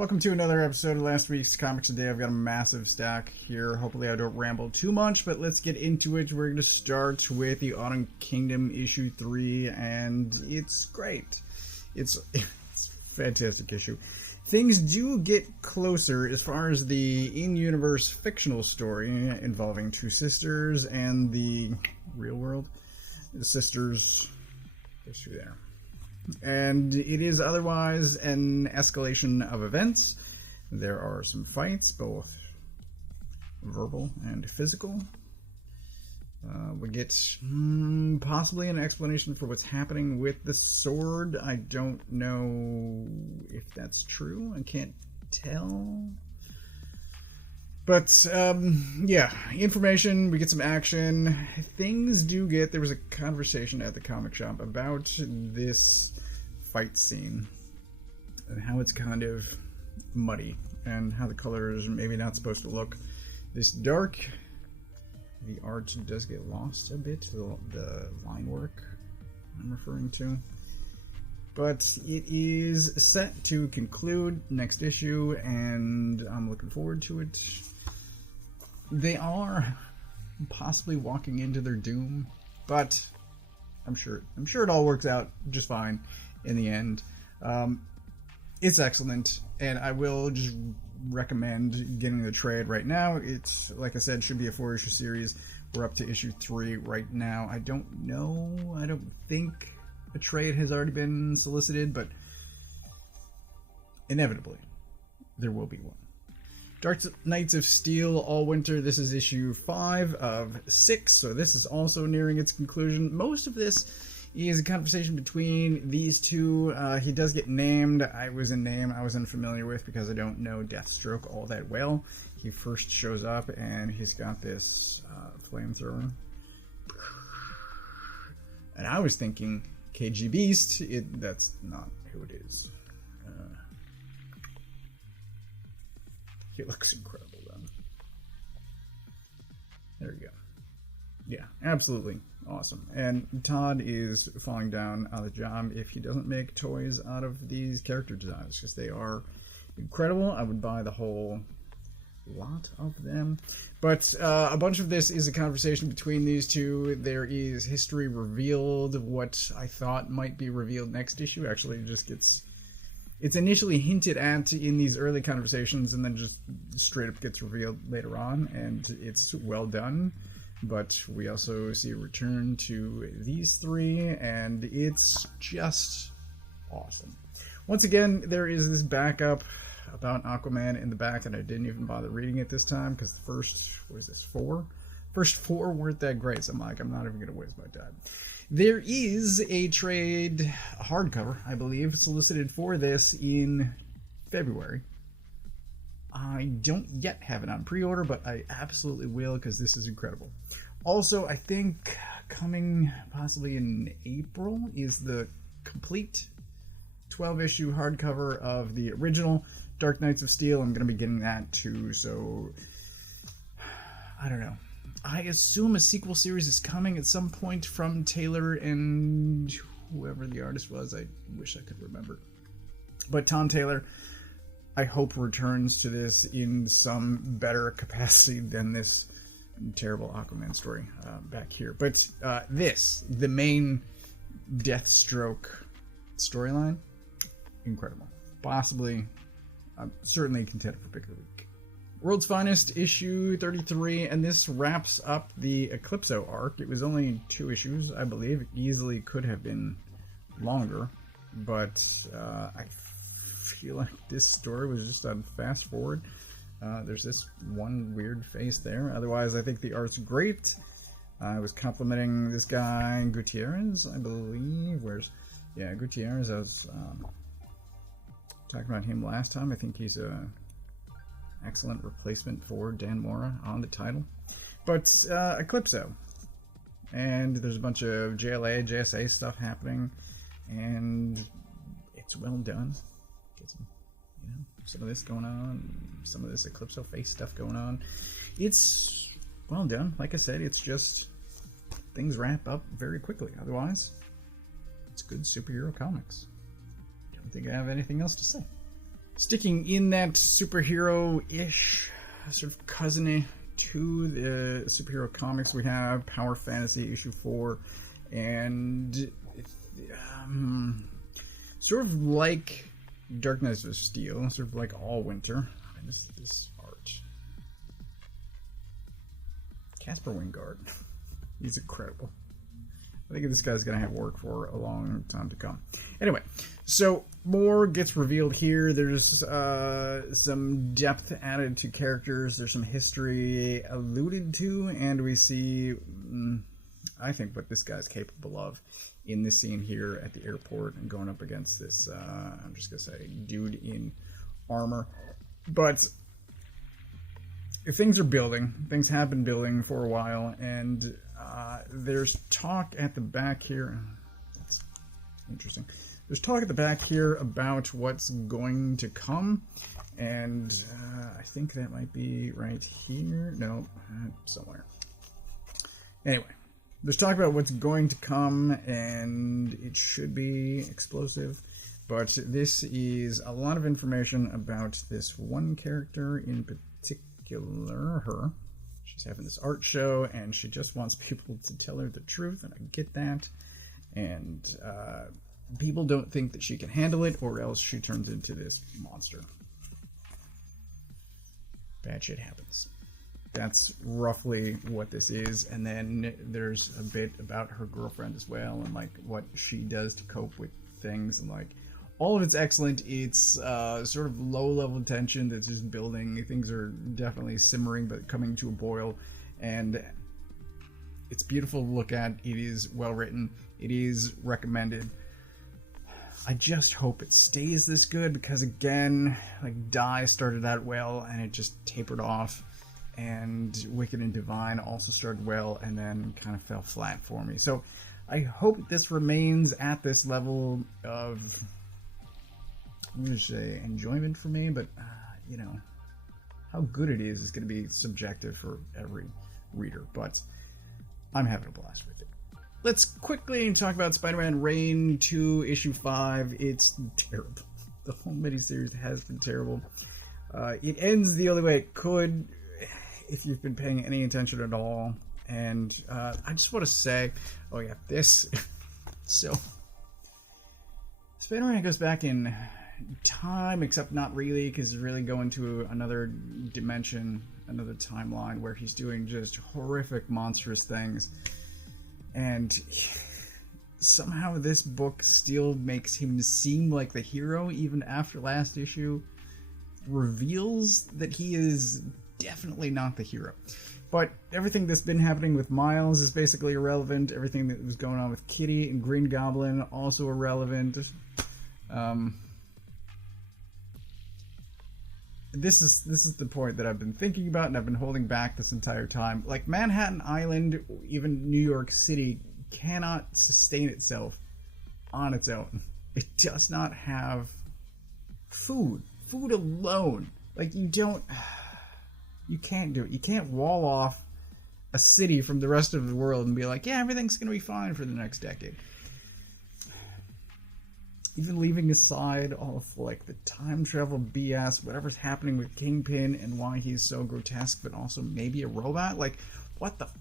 Welcome to another episode of last week's Comics Today. I've got a massive stack here. Hopefully I don't ramble too much, but let's get into it. We're going to start with the Autumn Kingdom issue 3, and it's great. It's a fantastic issue. Things do get closer as far as the in-universe fictional story involving two sisters and the real world. The sisters, there's two there. And it is otherwise an escalation of events. There are some fights, both verbal and physical. We get possibly an explanation for what's happening with the sword. I don't know if that's true. I can't tell. But, yeah, information, we get some action. Things do get... There was a conversation at the comic shop about this fight scene and how it's kind of muddy and how the colors are maybe not supposed to look this dark. The art does get lost a bit, the line work I'm referring to. But it is set to conclude next issue, and I'm looking forward to it. They are possibly walking into their doom, but I'm sure it all works out just fine in the end. It's excellent, and I will just recommend getting the trade right now. It's, like I said, should be a 4-issue series. We're up to issue 3 right now. I don't think a trade has already been solicited, but inevitably there will be one. Dark Knights of Steel, Allwinter. This is issue 5 of 6, so this is also nearing its conclusion. Most of this is a conversation between these two. He does get named. I was unfamiliar with because I don't know Deathstroke all that well. He first shows up and he's got this flamethrower. And I was thinking KG Beast. That's not who it is. He looks incredible, though. There you go. Yeah, absolutely awesome. And Todd is falling down on the job if he doesn't make toys out of these character designs, because they are incredible. I would buy the whole lot of them. But a bunch of this is a conversation between these two. There is history revealed. What I thought might be revealed next issue actually just gets... It's initially hinted at in these early conversations and then just straight up gets revealed later on, and it's well done. But we also see a return to these three, and it's just awesome. Once again, there is this backup about Aquaman in the back, and I didn't even bother reading it this time because the first, first four weren't that great, so I'm like, I'm not even going to waste my time. There is a trade hardcover, I believe, solicited for this in February. I don't yet have it on pre-order, but I absolutely will because this is incredible. Also, I think coming possibly in April is the complete 12-issue hardcover of the original Dark Knights of Steel. I'm going to be getting that too, so I don't know. I assume a sequel series is coming at some point from Taylor and whoever the artist was. I wish I could remember. But Tom Taylor, I hope, returns to this in some better capacity than this terrible Aquaman story back here. But the main Deathstroke storyline, incredible. Possibly, I'm certainly content for pick of the week. World's Finest, issue 33, and this wraps up the Eclipso arc. It was only 2 issues, I believe. It easily could have been longer, but I feel like this story was just on fast forward. There's this one weird face there. Otherwise, I think the art's great. I was complimenting this guy, Gutierrez, I believe. Gutierrez. I was talking about him last time. I think he's a excellent replacement for Dan Mora on the title. But Eclipso. And there's a bunch of JLA, JSA stuff happening. And it's well done. Get some of this going on. Some of this Eclipso face stuff going on. It's well done. Like I said, it's just things wrap up very quickly. Otherwise, it's good superhero comics. Don't think I have anything else to say. Sticking in that superhero-ish sort of cousin to the superhero comics, we have Power Fantasy issue 4, and sort of like Dark Knights of Steel, sort of like Allwinter. This art. Casper Wingard. He's incredible. I think this guy's going to have work for a long time to come. Anyway, so more gets revealed here. There's some depth added to characters. There's some history alluded to, and we see, I think, what this guy's capable of in this scene here at the airport and going up against this, I'm just going to say, dude in armor. But things are building. Things have been building for a while, and there's talk at the back here. That's interesting. There's talk at the back here about what's going to come, and I think that might be right here. No, somewhere. Anyway, there's talk about what's going to come, and it should be explosive. But this is a lot of information about this one character in particular, her. She's having this art show, and she just wants people to tell her the truth, and I get that. And people don't think that she can handle it, or else she turns into this monster. Bad shit happens. That's roughly what this is. And then there's a bit about her girlfriend as well, and like what she does to cope with things, and like all of it's excellent. It's sort of low-level tension that's just building. Things are definitely simmering, but coming to a boil. And it's beautiful to look at. It is well-written. It is recommended. I just hope it stays this good, because, again, like, Die started out well, and it just tapered off. And Wicked and Divine also started well, and then kind of fell flat for me. So I hope this remains at this level of, I'm going to say, enjoyment for me, but, you know, how good it is going to be subjective for every reader, but I'm having a blast with it. Let's quickly talk about Spider-Man Reign 2, issue 5. It's terrible. The whole miniseries has been terrible. It ends the only way it could, if you've been paying any attention at all, and I just want to say, oh yeah, this, so, Spider-Man goes back in time, except not really, because he's really going to another dimension, another timeline, where he's doing just horrific, monstrous things, and somehow this book still makes him seem like the hero, even after last issue reveals that he is definitely not the hero. But everything that's been happening with Miles is basically irrelevant. Everything that was going on with Kitty and Green Goblin, also irrelevant. This is the point that I've been thinking about, and I've been holding back this entire time. Like, Manhattan Island, even New York City, cannot sustain itself on its own. It does not have food. Food alone. Like, you can't do it. You can't wall off a city from the rest of the world and be like, yeah, everything's going to be fine for the next decade. Even leaving aside all of, like, the time travel BS, whatever's happening with Kingpin and why he's so grotesque, but also maybe a robot, like, what the f***?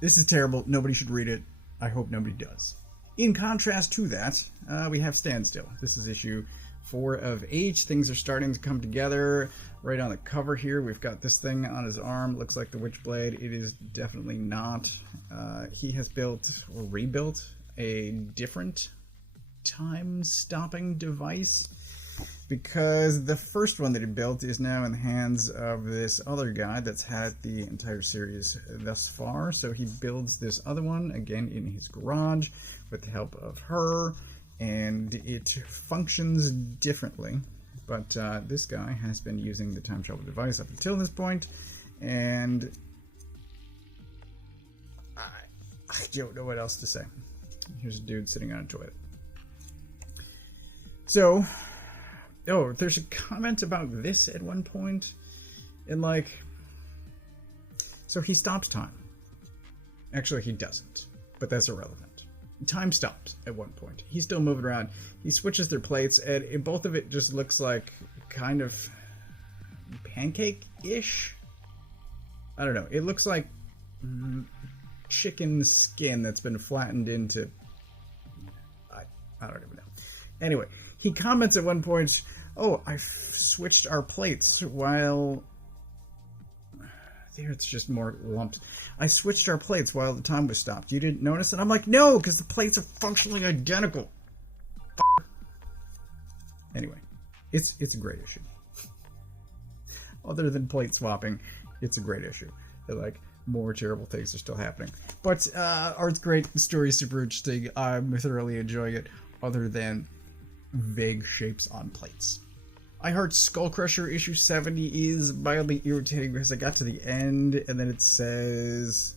This is terrible. Nobody should read it. I hope nobody does. In contrast to that, we have Standstill. This is issue 4 of 8. Things are starting to come together. Right on the cover here, we've got this thing on his arm. Looks like the Witchblade. It is definitely not. He has built, or rebuilt, a different time-stopping device, because the first one that he built is now in the hands of this other guy that's had the entire series thus far. So he builds this other one, again in his garage, with the help of her, and it functions differently. But this guy has been using the time travel device up until this point, and I don't know what else to say. Here's a dude sitting on a toilet. So, oh, there's a comment about this at one point, and like, so he stops time. Actually, he doesn't, but that's irrelevant. time stops at one point. He's still moving around. He switches their plates, and both of it just looks like kind of pancake-ish. I don't know. It looks like chicken skin that's been flattened into... I don't even know. Anyway, he comments at one point, "Oh, I switched our plates while..." There, it's just more lumps. "I switched our plates while the time was stopped. You didn't notice?" And I'm like, no, because the plates are functionally identical. Anyway, it's a great issue. Other than plate swapping, it's a great issue. Like, more terrible things are still happening. But art's great, the story's super interesting. I'm thoroughly enjoying it, other than vague shapes on plates. I Heart Skullcrusher issue 70 is mildly irritating because I got to the end and then it says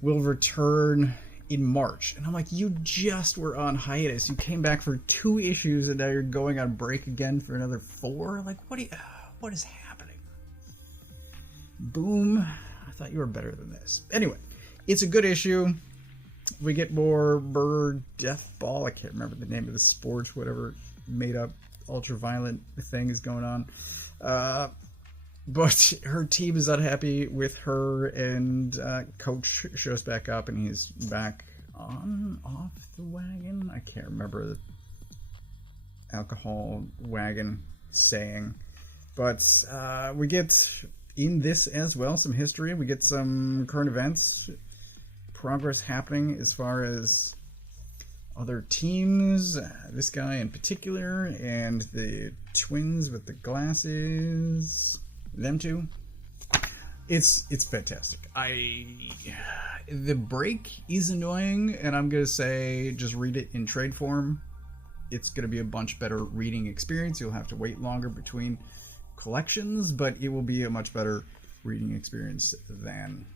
will return in March. And I'm like, you just were on hiatus. You came back for 2 issues and now you're going on break again for another 4? Like, what is happening? Boom. I thought you were better than this. Anyway, it's a good issue. We get more Bird Death Ball. I can't remember the name of the sport, whatever made up ultra-violent thing is going on. But her team is unhappy with her, and Coach shows back up, and he's back off the wagon. I can't remember the alcohol wagon saying. But we get, in this as well, some history. We get some current events, progress happening as far as other teams, this guy in particular, and the twins with the glasses, them two. It's fantastic. The break is annoying, and I'm gonna say just read it in trade form. It's gonna be a much better reading experience. You'll have to wait longer between collections, but it will be a much better reading experience than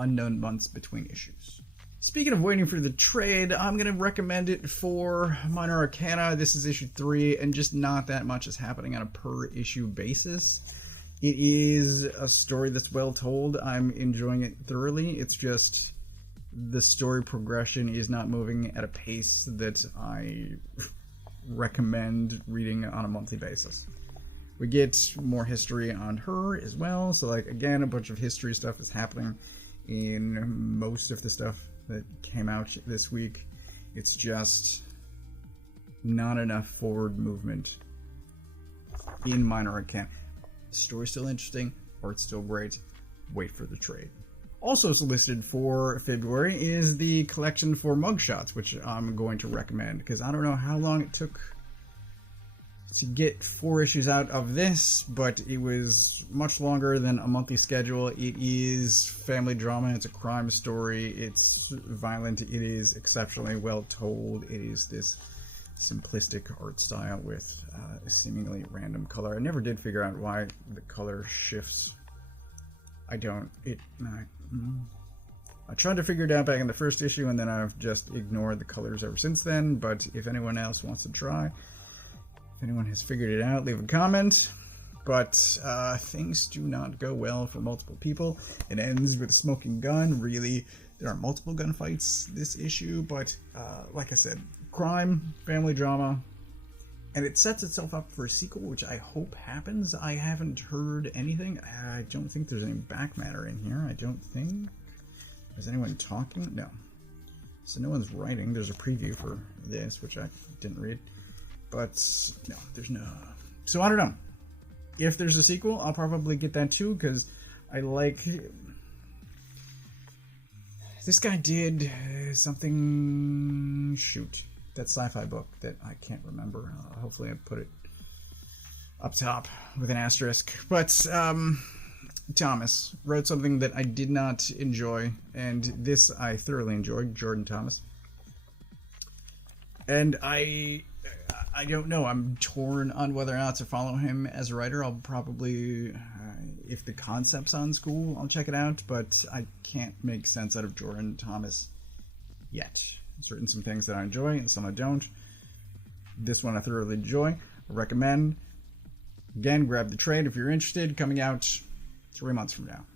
unknown months between issues. Speaking of waiting for the trade, I'm going to recommend it for Minor Arcana. This is issue 3, and just not that much is happening on a per-issue basis. It is a story that's well told. I'm enjoying it thoroughly. It's just the story progression is not moving at a pace that I recommend reading on a monthly basis. We get more history on her as well. So, like, again, a bunch of history stuff is happening in most of the stuff that came out this week. It's just not enough forward movement in Minor Arcana. The story's still interesting, art's still great. Wait for the trade. Also solicited for February is the collection for Mugshots, which I'm going to recommend because I don't know how long it took to get 4 issues out of this, but it was much longer than a monthly schedule. It is family drama, it's a crime story, it's violent, it is exceptionally well told, it is this simplistic art style with seemingly random color. I never did figure out why the color shifts. I tried to figure it out back in the first issue, and then I've just ignored the colors ever since then, but if anyone else wants to try, if anyone has figured it out, leave a comment. But things do not go well for multiple people. It ends with a smoking gun. Really, there are multiple gunfights this issue, but like I said, crime, family drama, and it sets itself up for a sequel, which I hope happens. I haven't heard anything. I don't think there's any back matter in here. I don't think. Is anyone talking? No. So no one's writing. There's a preview for this, which I didn't read. But no, there's no. So I don't know. If there's a sequel, I'll probably get that too, because I like. This guy did something. Shoot. That sci-fi book that I can't remember. Hopefully I put it up top with an asterisk. But Thomas wrote something that I did not enjoy, and this I thoroughly enjoyed. Jordan Thomas. And I don't know. I'm torn on whether or not to follow him as a writer. I'll probably, if the concept's on school, I'll check it out. But I can't make sense out of Jordan Thomas yet. Certain some things that I enjoy and some I don't. This one I thoroughly enjoy. I recommend. Again, grab the trade if you're interested. Coming out 3 months from now.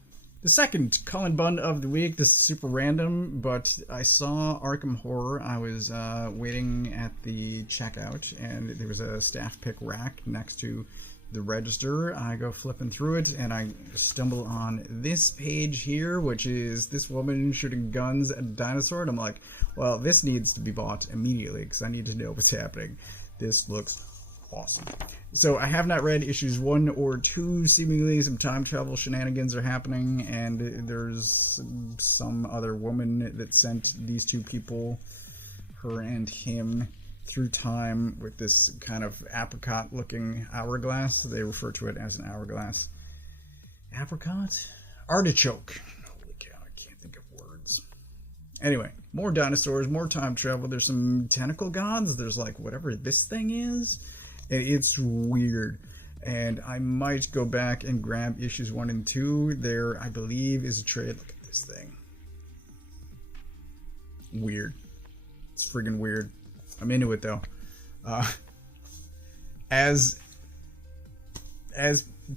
The second Cullen Bun of the week. This is super random, but I saw Arkham Horror. I was waiting at the checkout, and there was a staff pick rack next to the register. I go flipping through it, and I stumble on this page here, which is this woman shooting guns at a dinosaur. And I'm like, well, this needs to be bought immediately because I need to know what's happening. This looks awesome. So I have not read issues 1 or 2. Seemingly some time travel shenanigans are happening, and there's some other woman that sent these two people, her and him, through time with this kind of apricot looking hourglass. They refer to it as an hourglass. Apricot? Artichoke. Holy cow, I can't think of words. Anyway, more dinosaurs, more time travel. There's some tentacle gods. There's like whatever this thing is. It's weird. And I might go back and grab issues 1 and 2. There, I believe, is a trade. Look at this thing. Weird. It's friggin' weird. I'm into it though. As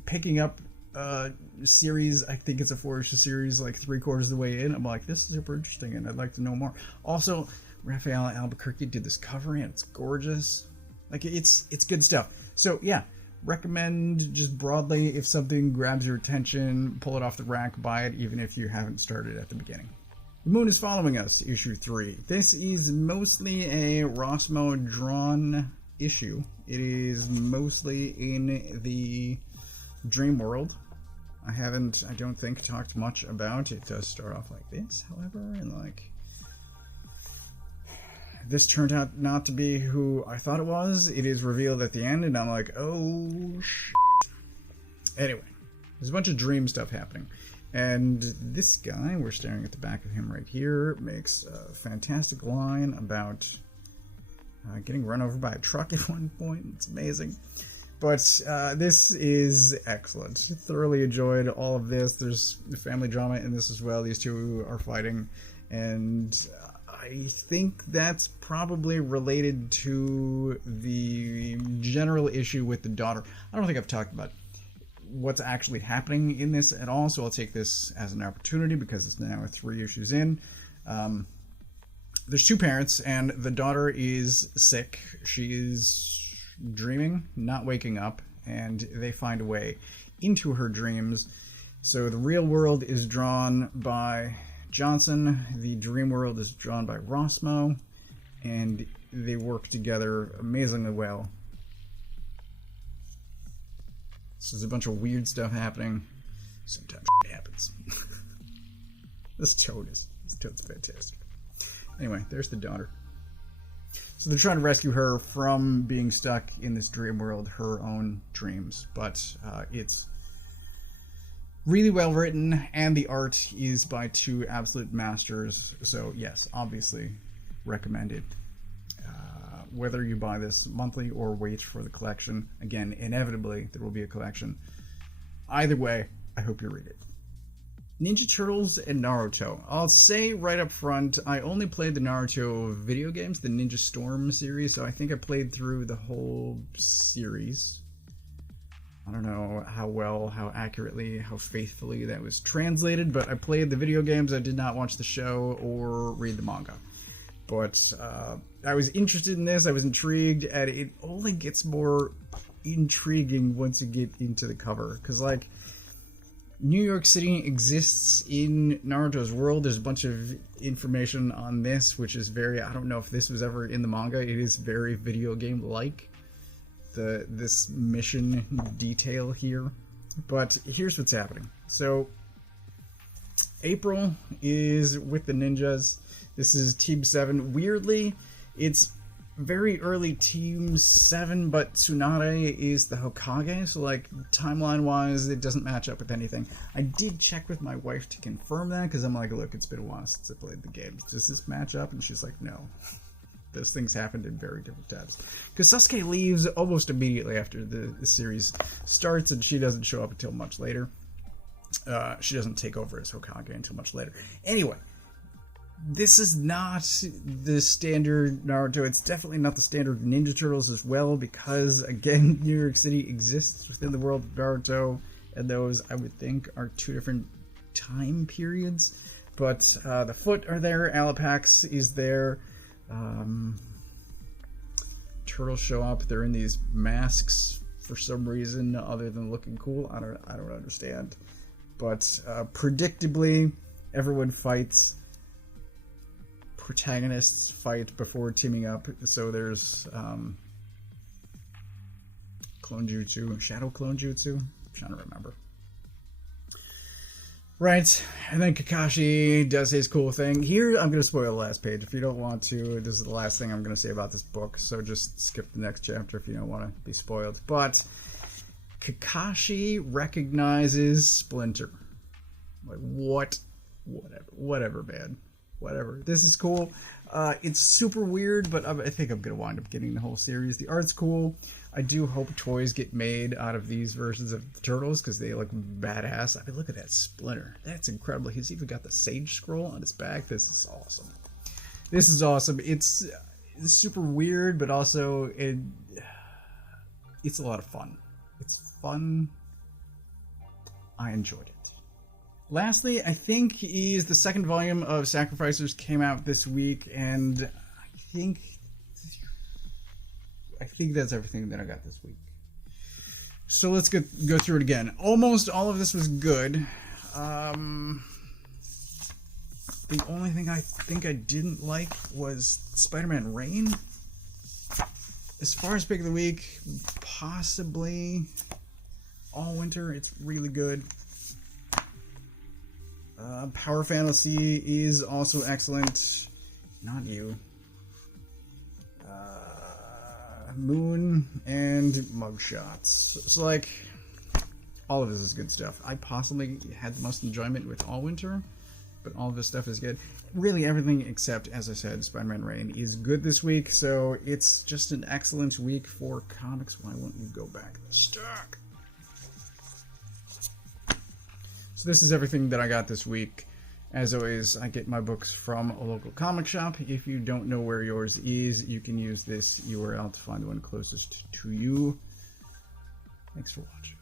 picking up series, I think it's a 4-issue series, like 3/4 of the way in, I'm like, this is super interesting and I'd like to know more. Also, Raphael Albuquerque did this cover and it's gorgeous. Like, it's good stuff. So yeah, recommend just broadly, if something grabs your attention, pull it off the rack, buy it, even if you haven't started at the beginning. The Moon is Following Us, issue 3. This is mostly a Rossmo drawn issue. It is mostly in the dream world. I don't think, talked much about it. It does start off like this, however, and like, this turned out not to be who I thought it was. It is revealed at the end, and I'm like, oh, shit. Anyway, there's a bunch of dream stuff happening. And this guy, we're staring at the back of him right here, makes a fantastic line about getting run over by a truck at one point. It's amazing. But this is excellent. Thoroughly enjoyed all of this. There's family drama in this as well. These two are fighting. And I think that's probably related to the general issue with the daughter. I don't think I've talked about what's actually happening in this at all, so I'll take this as an opportunity because it's now 3 issues in. There's 2 parents, and the daughter is sick. She is dreaming, not waking up, and they find a way into her dreams. So the real world is drawn by Johnson, the dream world is drawn by Rossmo, and they work together amazingly well. So there's a bunch of weird stuff happening. Sometimes shit happens. This toad's fantastic. Anyway, there's the daughter. So they're trying to rescue her from being stuck in this dream world, her own dreams. But it's really well written, and the art is by 2 absolute masters. So yes, obviously recommended. Whether you buy this monthly or wait for the collection, again, inevitably there will be a collection. Either way, I hope you read it. Ninja Turtles and Naruto. I'll say right up front, I only played the Naruto video games, the Ninja Storm series, so I think I played through the whole series. I don't know how well, how accurately, how faithfully that was translated, but I played the video games. I did not watch the show or read the manga. But I was interested in this. I was intrigued, and it only gets more intriguing once you get into the cover. Because, like, New York City exists in Naruto's world. There's a bunch of information on this, which is very... I don't know if this was ever in the manga. It is very video game-like, this mission detail here. But here's what's happening. So, April is with the ninjas. This is Team 7. Weirdly, it's very early Team 7, but Tsunade is the Hokage, so like timeline-wise, it doesn't match up with anything. I did check with my wife to confirm that, because I'm like, look, it's been a while since I played the game. Does this match up? And she's like, no. Those things happened in very different times. Because Sasuke leaves almost immediately after the series starts, and she doesn't show up until much later. She doesn't take over as Hokage until much later. Anyway, this is not the standard Naruto. It's definitely not the standard Ninja Turtles as well, because, again, New York City exists within the world of Naruto, and those, I would think, are 2 different time periods. But the Foot are there. Alapax is there. Turtles show up. They're in these masks for some reason other than looking cool. I don't understand. But predictably, everyone fights. Protagonists fight before teaming up. So there's clone jutsu, shadow clone jutsu. I'm trying to remember. Right, and then Kakashi does his cool thing. Here, I'm going to spoil the last page. If you don't want to, this is the last thing I'm going to say about this book, so just skip the next chapter if you don't want to be spoiled. But Kakashi recognizes Splinter. Like, what? Whatever, man. Whatever. This is cool. It's super weird, but I think I'm going to wind up getting the whole series. The art's cool. I do hope toys get made out of these versions of the Turtles because they look badass. I mean, look at that Splinter. That's incredible. He's even got the Sage Scroll on his back. This is awesome. This is awesome. It's super weird, but also it's a lot of fun. It's fun. I enjoyed it. Lastly, I think the second volume of Sacrificers came out this week, and I think that's everything that I got this week. So let's go through it again. Almost all of this was good. The only thing I think I didn't like was Spider-Man Reign. As far as pick of the week, possibly Allwinter. It's really good. Power Fantasy is also excellent. Not you. Moon and Mugshots. So, like, all of this is good stuff. I possibly had the most enjoyment with Allwinter, but all of this stuff is good. Really, everything except, as I said, Spider-Man Reign is good this week, so it's just an excellent week for comics. Why won't you go back to the stock? So this is everything that I got this week. As always, I get my books from a local comic shop. If you don't know where yours is, you can use this URL to find the one closest to you. Thanks for watching.